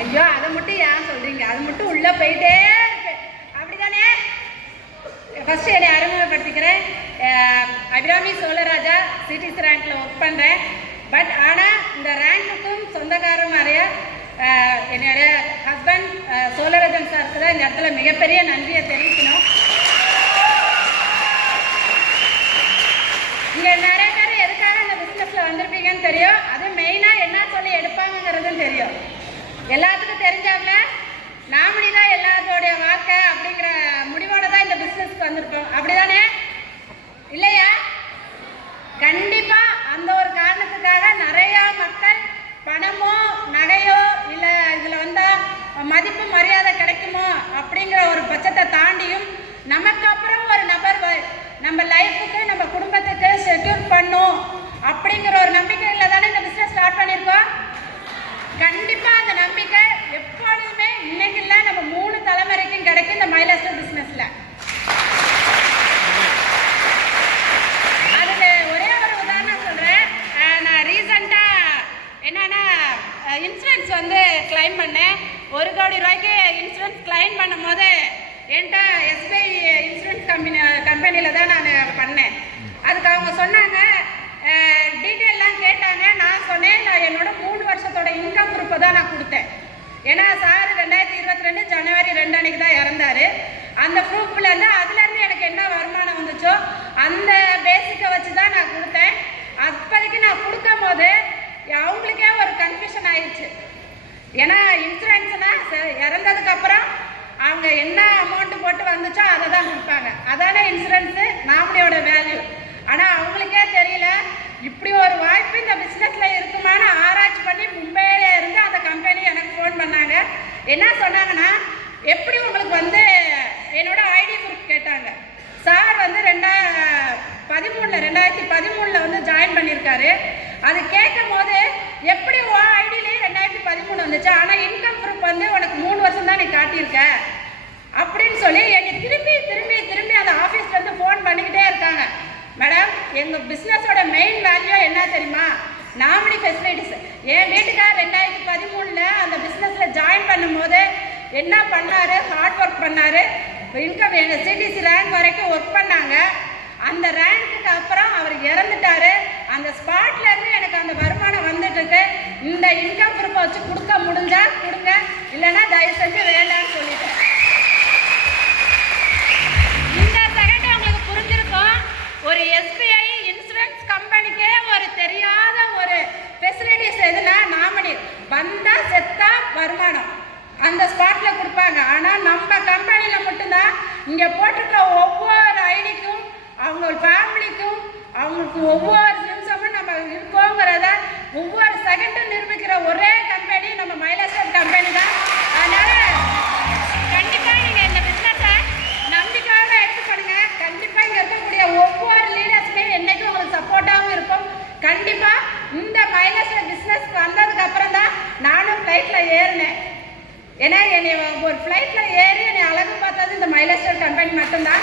ஐயோ அதை மட்டும் ஏன் சொல்றீங்க? அது மட்டும் உள்ள போயிட்டே இருக்கு, அப்படிதானே? ஃபர்ஸ்ட் என்னை அறிமுகப்படுத்திக்கிறேன். அபிராமி சோழராஜா சிடிசி ரேங்க்ல ஒர்க் பண்ணுறேன். பட் ஆனால் இந்த ரேங்க்குக்கும் சொந்தக்காரம் நிறைய என்னுடைய ஹஸ்பண்ட் சோழராஜன் சாருக்கு தான் இந்த இடத்துல மிகப்பெரிய நன்றியை தெரிவிக்கணும். இங்கே நிறைய பேர் எதுக்காக இந்த பிஸ்னஸில் வந்திருப்பீங்கன்னு தெரியும். அது மெயினாக என்ன சொல்லி எடுப்பாங்கங்கிறதும் தெரியும். எல்லாத்துக்கும் தெரிஞ்சாங்க நாமளி தான் எல்லாத்தோடைய வாழ்க்கை அப்படிங்கிற முடிவோட தான் இந்த பிஸ்னஸ்க்கு வந்திருப்போம், அப்படிதானே? இல்லையா? கண்டிப்பா அந்த ஒரு காரணத்துக்காக நிறைய மக்கள் பணமோ நகையோ இல்லை இதில் வந்தால் மதிப்பு மரியாதை கிடைக்குமோ அப்படிங்கிற ஒரு பட்சத்தை தாண்டியும் நமக்கு அப்புறம் ஒரு நபர் நம்ம லைஃபுக்கு நம்ம குடும்பத்துக்கு செக்யூர் பண்ணும் அப்படிங்கிற ஒரு நம்பிக்கையில் தானே இந்த பிஸ்னஸ் ஸ்டார்ட் பண்ணியிருக்கோம். கண்டிப்பாக அந்த நம்பிக்கை எப்பொழுதுமே இன்னைக்கு இல்லை, நம்ம 3 தலைமுறைக்கும் கிடைக்கும் இந்த மைலேஸ்டர் பிஸ்னஸில். அதுக்கு ஒரே ஒரு உதாரணம் சொல்கிறேன். நான் ரீசண்டாக என்னன்னா இன்சூரன்ஸ் வந்து கிளைம் பண்ணேன். 1 கோடி ரூபாய்க்கு இன்சூரன்ஸ் கிளைம் பண்ணும் போது என்கிட்ட எஸ்பிஐ இன்சூரன்ஸ் கம்பெனியில் தான் நான் பண்ணேன். அதுக்கு அவங்க சொன்னாங்க, டீட்டெயிலாம் கேட்டாங்க. நான் சொன்னேன் நான் என்னோட 3 வருஷத்தோட இன்கம் ப்ரூஃபை தான் நான் கொடுத்தேன். ஏன்னா சார் 2022 ஜனவரி 2 அன்னைக்கு தான் இறந்தார். அந்த ப்ரூஃப்லேருந்து அதுலேருந்து எனக்கு என்ன வருமானம் வந்துச்சோ அந்த பேசிக்கை வச்சு தான் நான் கொடுத்தேன். அப்போதைக்கு நான் கொடுக்கும் போது அவங்களுக்கே ஒரு கன்ஃபியூஷன் ஆயிடுச்சு. ஏன்னா இன்சூரன்ஸ்னால் இறந்ததுக்கப்புறம் அவங்க என்ன அமௌண்ட்டு போட்டு வந்துச்சோ அதை தான் கொடுப்பாங்க, அதானே இன்சூரன்ஸு நாமினியோட வேல்யூ. ஆனால் அவங்களுக்கே தெரியல இப்படி ஒரு வாய்ப்பு இந்த பிஸ்னஸில் இருக்குமான்னு ஆராய்ச்சி பண்ணி மும்பையில இருந்து அந்த கம்பெனி எனக்கு ஃபோன் பண்ணாங்க. என்ன சொன்னாங்கன்னா, எப்படி உங்களுக்கு வந்து என்னோட ஐடி ப்ரூஃப் கேட்டாங்க. சார் வந்து 2013 வந்து ஜாயின் பண்ணியிருக்காரு. அது கேட்கும் போது எப்படி ஐடியிலே 2013 வந்துச்சு, ஆனால் இன்கம் ப்ரூஃப் வந்து உனக்கு 3 வருஷம் தான் நீ காட்டியிருக்க அப்படின்னு சொல்லி என்னை திரும்பி அந்த ஆஃபீஸ்லேருந்து ஃபோன் பண்ணிக்கிட்டே இருக்காங்க. மேடம், எங்கள் பிஸ்னஸோட மெயின் வேல்யூ என்ன தெரியுமா? Nominee facilities. என் வீட்டுக்கார் 2013 அந்த பிஸ்னஸில் ஜாயின் பண்ணும்போது என்ன பண்ணார்? ஹார்ட் ஒர்க் பண்ணார். இன்கம் எங்கள் சிடிசி ரேங்க் வரைக்கும் ஒர்க் பண்ணாங்க. அந்த ரேங்க்குக்கு அப்புறம் அவர் இறந்துட்டார். அந்த ஸ்பாட்லேருந்து எனக்கு அந்த வருமானம் வந்துட்டுருக்கு. இந்த இன்கம் ப்ரூஃபை வச்சு கொடுக்க முடிஞ்சா கொடுங்க, இல்லைன்னா தயவு செஞ்சு வேண்டான்னு சொல்லிட்டேன். இந்த செகண்ட் உங்களுக்கு புரிஞ்சிருக்கும், ஒரு எஸ்பிஐ இன்சூரன்ஸ் கம்பெனிக்கே ஒரு தெரியாத ஒரு ஃபெசிலிட்டிஸ் எதுனா நாமினி வந்தால் செத்தா வருமானம் அந்த ஸ்பாட்டில் கொடுப்பாங்க. ஆனால் நம்ம கம்பெனியில் மட்டும்தான் இங்கே போட்டிருக்கிற ஒவ்வொரு ஐடிக்கும் அவங்க ஃபேமிலிக்கும் அவங்களுக்கு ஒவ்வொரு நிமிஷமும் நம்ம இருக்கோங்கிறத ஒவ்வொரு செகண்டும் நிரூபிக்கிற ஒரே கம்பெனி நம்ம மைலேஸ்டர் கம்பெனி தான். அதனால் கண்டிப்பாக நீங்கள் இந்த பிஸ்னஸை நம்பிக்கையோடு எடுத்துக்கணுங்க. கண்டிப்பாக இங்கே இருக்கக்கூடிய ஒவ்வொரு லீடர்ஸுமே என்றைக்கும் உங்களுக்கு சப்போர்ட்டாகவும் இருக்கும். கண்டிப்பாக இந்த மைலேஸ்டர் பிஸ்னஸ்க்கு வந்ததுக்கு அப்புறம் தான் நானும் ஃப்ளைட்டில் ஏறினேன். ஏன்னா என்னை ஒரு ஃப்ளைட்டில் ஏறி என்னை அழகு பார்த்தது இந்த மைலேஸ்டர் கம்பெனி மட்டும்தான்.